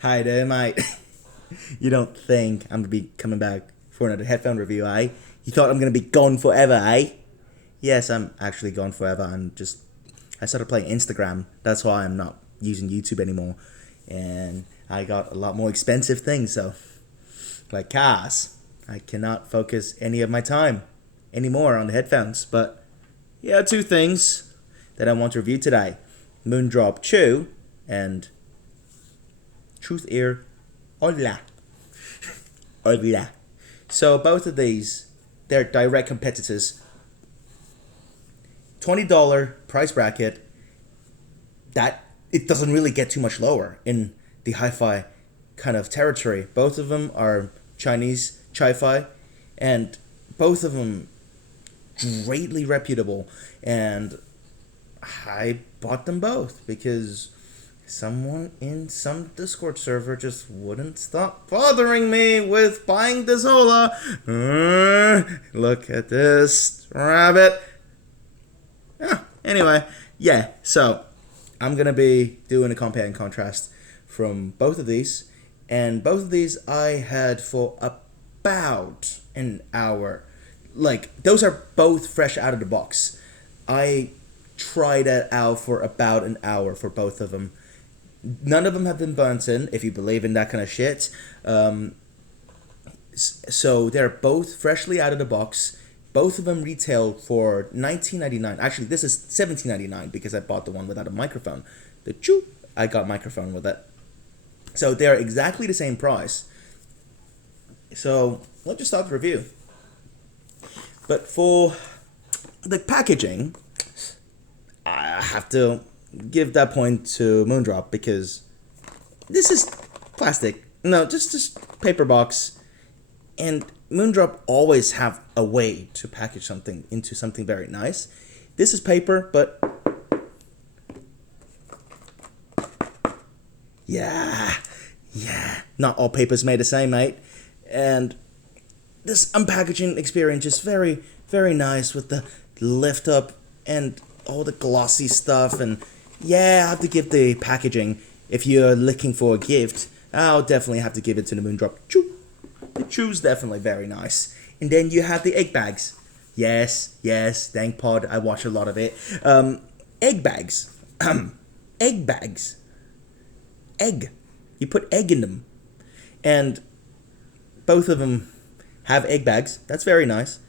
Hi there, mate. You don't think I'm gonna be coming back for another headphone review, eh? You thought I'm gonna be gone forever, eh? Yes, I'm actually gone forever. I started playing Instagram. That's why I'm not using YouTube anymore. And I got a lot more expensive things, so like cars. I cannot focus any of my time anymore on the headphones. But yeah, two things that I want to review today: Moondrop Chew and Truthear Hola. Hola. So both of these, they're direct competitors. $20 price bracket. That it doesn't really get too much lower in the hi-fi kind of territory. Both of them are Chinese chi-fi, and both of them greatly reputable. And I bought them both because someone in some Discord server just wouldn't stop bothering me with buying this Hola. Look at this rabbit. Anyway, yeah, so I'm going to be doing a compare and contrast from both of these. And both of these I had for about an hour. Like, those are both fresh out of the box. I tried it out for about an hour for both of them. None of them have been burnt in, if you believe in that kind of shit. So they're both freshly out of the box. Both of them retail for $19.99. Actually, this is $17.99 because I bought the one without a microphone. The choo, I got microphone with it. So they're exactly the same price. So let's just start the review. But for the packaging, I have to give that point to Moondrop because this is plastic. No, just paper box. And Moondrop always have a way to package something into something very nice. This is paper, but yeah, not all paper's made the same, mate. And this unpackaging experience is very, very nice with the lift up and all the glossy stuff. And yeah, I have to give the packaging. If you're looking for a gift, I'll definitely have to give it to the Moondrop. Choo. The chew's definitely very nice. And then you have the egg bags. Yes, dankpod. I watch a lot of it. Egg bags. Egg bags. Egg. You put egg in them. And both of them have egg bags. That's very nice.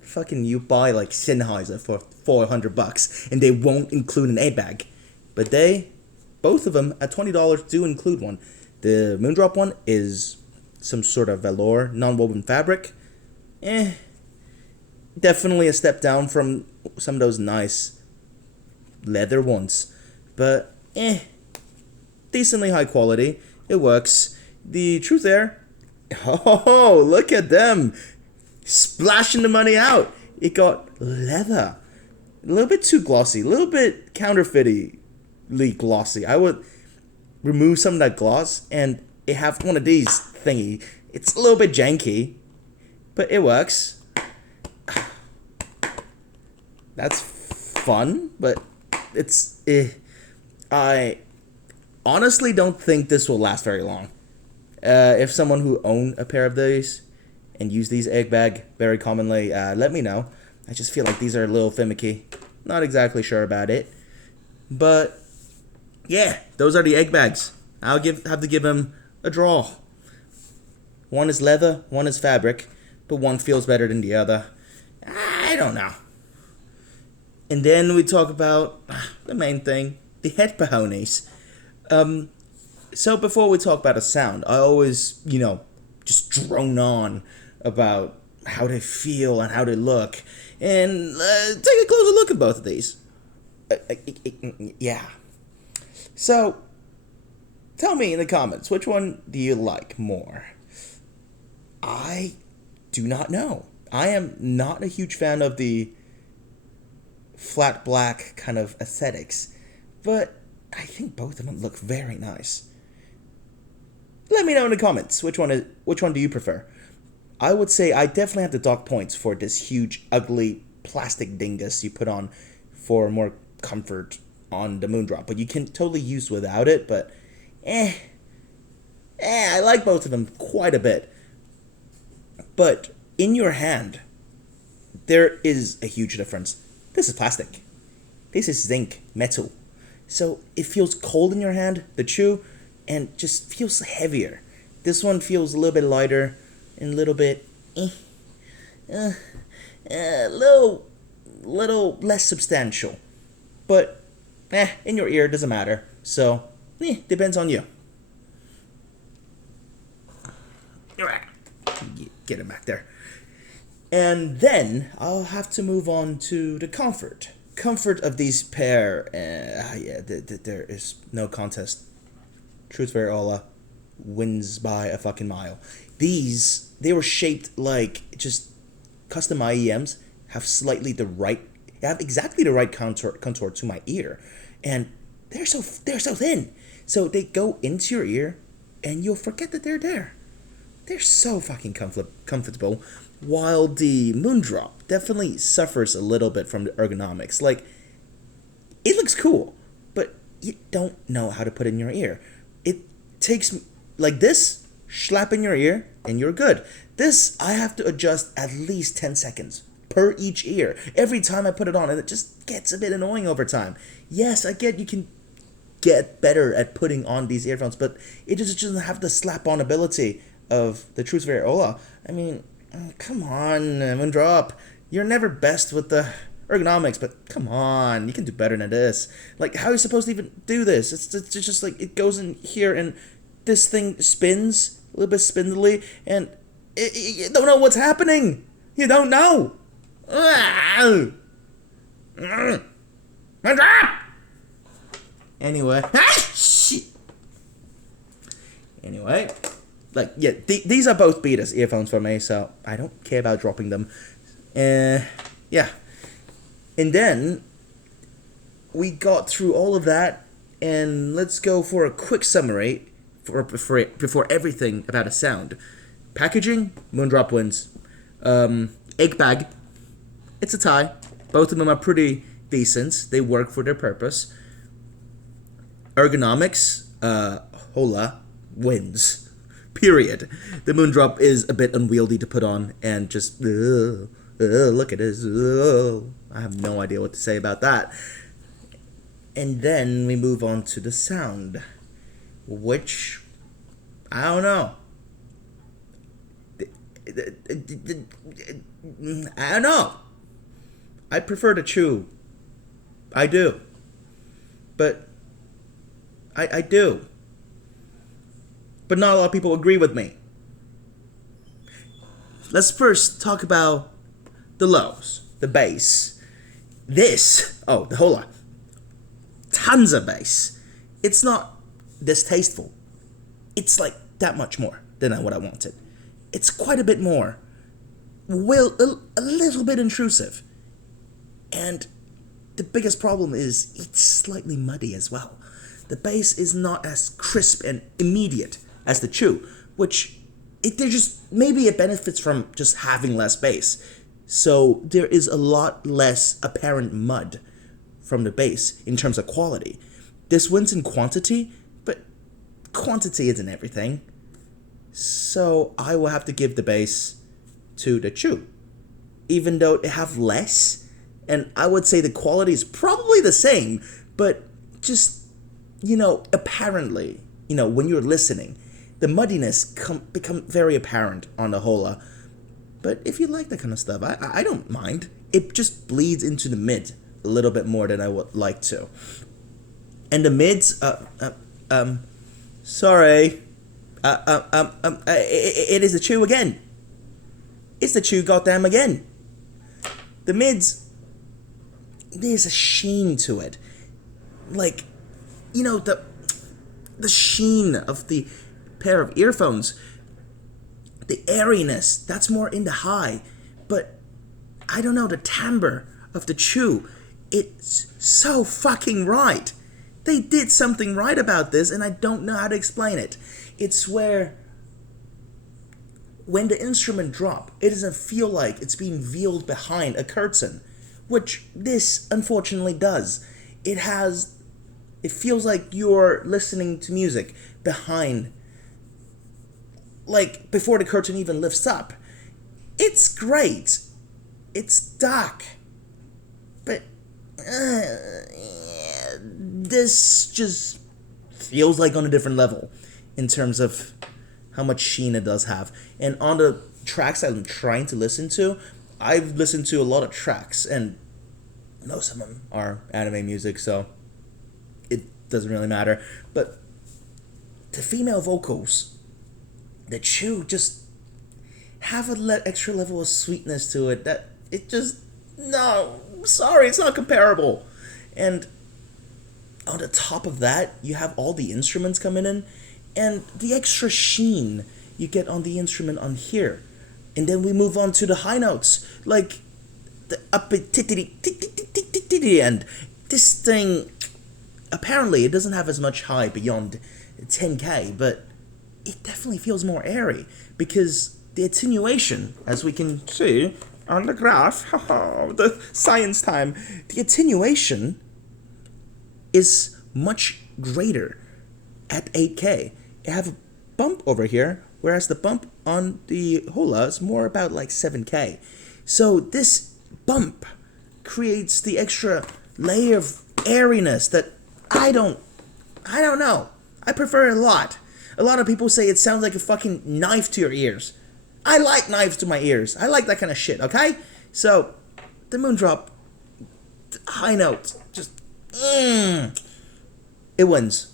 Fucking you buy like Sennheiser for $400 and they won't include an egg bag. But both of them at $20 do include one. The Moondrop one is some sort of velour, non-woven fabric. Definitely a step down from some of those nice leather ones. But decently high quality. It works. The Truthear, oh, look at them. Splashing the money out. It got leather. A little bit too glossy. A little bit counterfeitly glossy. I would remove some of that gloss and it have one of these thingy. It's a little bit janky, but it works. That's fun, but it's I honestly don't think this will last very long. If someone who own a pair of these and use these egg bag very commonly, let me know. I just feel like these are a little finicky. Not exactly sure about it, but yeah, those are the egg bags. Have to give them a draw. One is leather, one is fabric, but one feels better than the other. I don't know. And then we talk about the main thing, the head pahonies. So before we talk about the sound, I always, just drone on about how they feel and how they look. And take a closer look at both of these. Yeah. So, tell me in the comments, which one do you like more? I do not know. I am not a huge fan of the flat black kind of aesthetics, but I think both of them look very nice. Let me know in the comments which one do you prefer. I would say I definitely have the dock points for this huge, ugly plastic dingus you put on for more comfort on the Moondrop, but you can totally use without it. But like both of them quite a bit. But in your hand, there is a huge difference. This is plastic. This is zinc, metal. So it feels cold in your hand, the chew, and just feels heavier. This one feels a little bit lighter and a little bit, little less substantial. But, in your ear, doesn't matter. So, depends on you. Get it back there. And then, I'll have to move on to the comfort. Comfort of these pair, there is no contest. Truthear Hola wins by a fucking mile. These, they were shaped like just custom IEMs, have exactly the right contour to my ear, and they're so thin. So they go into your ear, and you'll forget that they're there. They're so fucking comfortable. While the Moondrop definitely suffers a little bit from the ergonomics. Like, it looks cool, but you don't know how to put it in your ear. It takes, like this, slap in your ear, and you're good. This, I have to adjust at least 10 seconds per each ear. Every time I put it on, and it just gets a bit annoying over time. Yes, I get you can get better at putting on these earphones, but it just doesn't have the slap-on ability of the Truthear Hola. I mean, come on, Moondrop. You're never best with the ergonomics, but come on, you can do better than this. Like, how are you supposed to even do this? It's just like, it goes in here, and this thing spins, a little bit spindly, and you don't know what's happening. You don't know. Moondrop! Anyway. Anyway. Like, yeah, these are both betas earphones for me, so I don't care about dropping them. Yeah. And then, we got through all of that, and let's go for a quick summary before everything about a sound. Packaging, Moondrop wins. Egg bag, it's a tie. Both of them are pretty decent. They work for their purpose. Ergonomics, Hola wins. Period. The Moondrop is a bit unwieldy to put on, and just, look at this. I have no idea what to say about that. And then we move on to the sound, which, I don't know. I don't know. I prefer to chew. I do. But, I do. But not a lot of people agree with me. Let's first talk about the lows, the bass. The Hola. Tons of bass. It's not distasteful. It's like that much more than what I wanted. It's quite a bit more. Well, a little bit intrusive. And the biggest problem is it's slightly muddy as well. The bass is not as crisp and immediate as the chew, maybe it benefits from just having less bass. So there is a lot less apparent mud from the bass in terms of quality. This wins in quantity, but quantity isn't everything. So I will have to give the bass to the chew. Even though they have less, and I would say the quality is probably the same, but just, apparently, when you're listening, the muddiness become very apparent on the Hola. But if you like that kind of stuff, I don't mind. It just bleeds into the mid a little bit more than I would like to. And the mids, sorry. It is the chew again. It's the chew goddamn again. The mids, there's a sheen to it. Like, the sheen of the pair of earphones, the airiness, that's more in the high. But I don't know, the timbre of the chew, it's so fucking right. They did something right about this, and I don't know how to explain it. It's where when the instrument drop, it doesn't feel like it's being veiled behind a curtain, which this unfortunately does. It feels like you're listening to music behind like before the curtain even lifts up. It's great. It's dark. But this just feels like on a different level in terms of how much sheen it does have. And on the tracks I'm trying to listen to, I've listened to a lot of tracks, and most of them are anime music, so it doesn't really matter. But the female vocals, the Chu, just have extra level of sweetness to it that it just, no, sorry, it's not comparable. And on the top of that, you have all the instruments coming in, and the extra sheen you get on the instrument on here. And then we move on to the high notes, like the up and this thing, apparently it doesn't have as much high beyond 10k, but it definitely feels more airy because the attenuation, as we can see on the graph, the science time, the attenuation is much greater at 8k. I have a bump over here, whereas the bump on the Hola is more about like 7k. So this bump creates the extra layer of airiness that I don't know. I prefer it a lot. A lot of people say it sounds like a fucking knife to your ears. I like knives to my ears. I like that kind of shit, okay? So, the Moondrop, high note, just, it wins.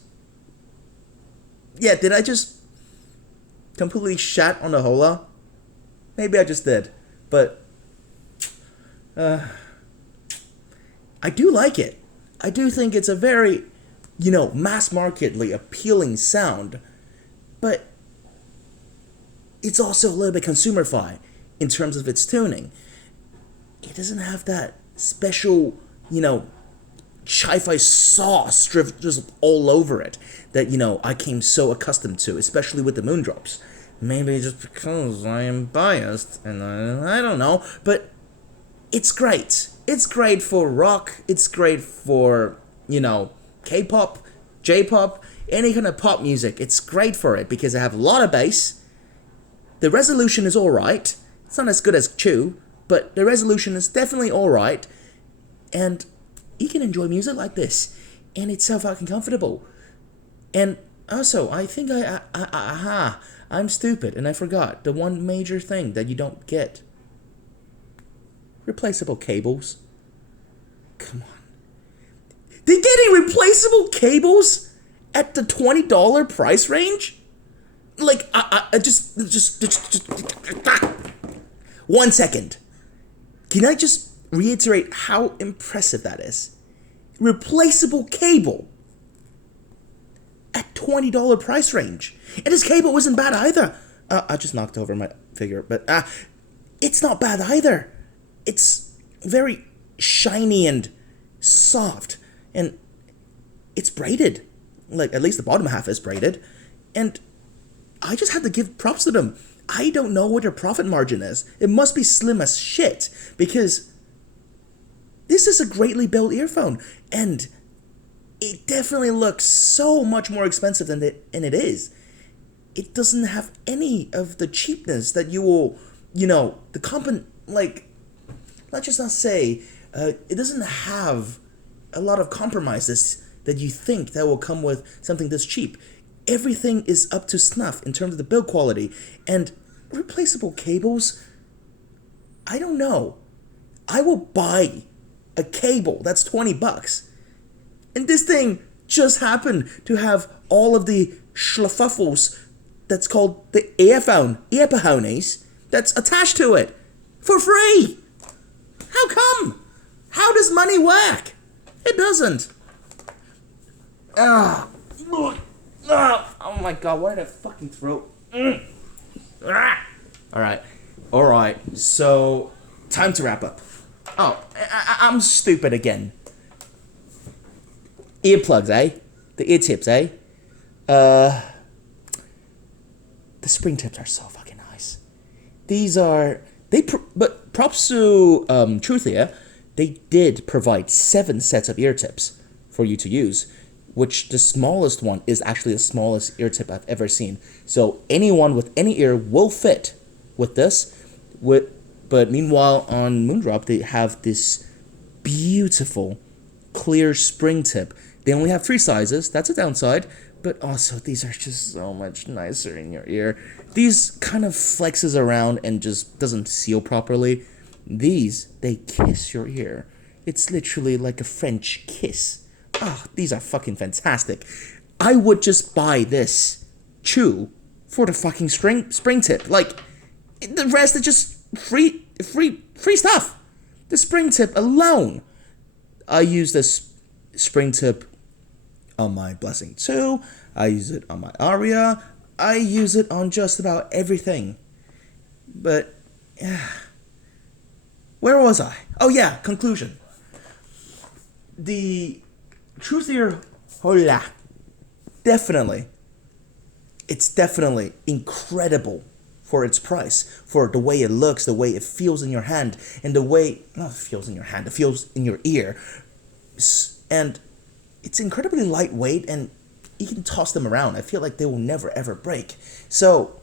Yeah, did I just completely shat on the Hola? Maybe I just did, but I do like it. I do think it's a very, mass marketly appealing sound, but it's also a little bit consumer-fi in terms of its tuning. It doesn't have that special, chi-fi sauce just all over it that, I came so accustomed to, especially with the Moondrops. Maybe just because I am biased, and I don't know, but it's great. It's great for rock, it's great for, K-pop, J-pop, any kind of pop music. It's great for it because I have a lot of bass. The resolution is alright. It's not as good as Chu, but the resolution is definitely alright. And you can enjoy music like this. And it's so fucking comfortable. And also, I think I'm stupid and I forgot the one major thing that you don't get. Replaceable cables. Come on. They're getting replaceable cables at the $20 price range? Like, just 1 second. Can I just reiterate how impressive that is? Replaceable cable at $20 price range. And this cable isn't bad either. I just knocked over my figure, but it's not bad either. It's very shiny and soft, and it's braided. Like, at least the bottom half is braided. And I just had to give props to them. I don't know what their profit margin is. It must be slim as shit, because this is a greatly built earphone, and it definitely looks so much more expensive than it is. It doesn't have any of the cheapness that you will, let's just not say, it doesn't have a lot of compromises that you think that will come with something this cheap. Everything is up to snuff in terms of the build quality. And replaceable cables, I don't know. I will buy a cable that's $20. And this thing just happened to have all of the schlafuffles that's called the earphones that's attached to it for free. How come? How does money work? It doesn't. Oh my god, why did I fucking throat? Alright, so time to wrap up. I'm stupid again. Earplugs, eh? The ear tips, eh? The spring tips are so fucking nice. These are... but props to Truthear, they did provide 7 sets of ear tips for you to use. which the smallest one is actually the smallest ear tip I've ever seen. So anyone with any ear will fit with this. But meanwhile on Moondrop they have this beautiful clear spring tip. They only have 3 sizes. That's a downside. But also these are just so much nicer in your ear. These kind of flexes around and just doesn't seal properly. These, they kiss your ear. It's literally like a French kiss. Ah, these are fucking fantastic. I would just buy this chew for the fucking spring tip. Like, the rest is just free stuff. The spring tip alone. I use this spring tip on my Blessing 2. I use it on my Aria. I use it on just about everything. But, yeah. Where was I? Oh yeah, conclusion. The Truthear Hola. It's definitely incredible for its price, for the way it looks, the way it feels in your hand, and the way, not it feels in your hand, it feels in your ear. And it's incredibly lightweight, and you can toss them around. I feel like they will never ever break. So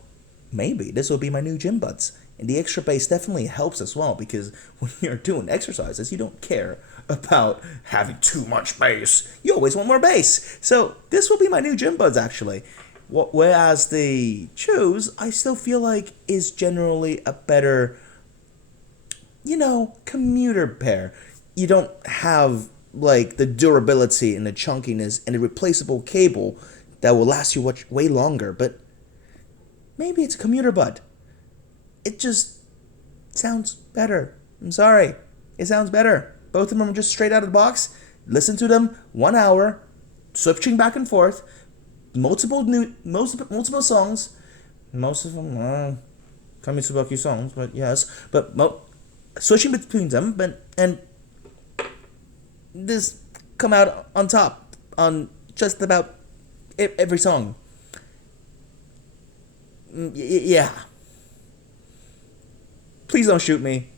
maybe this will be my new gym buds. And the extra bass definitely helps as well, because when you're doing exercises, you don't care about having too much bass. You always want more bass. So this will be my new gym buds, actually. Whereas the Chews, I still feel like is generally a better, commuter pair. You don't have like the durability and the chunkiness and the replaceable cable that will last you way longer, but maybe it's a commuter bud. It just sounds better. I'm sorry. It sounds better. Both of them are just straight out of the box. Listen to them 1 hour, switching back and forth, multiple songs. Most of them Kamisubaki songs, but yes. But switching between them, and this come out on top on just about every song. Yeah. Please don't shoot me.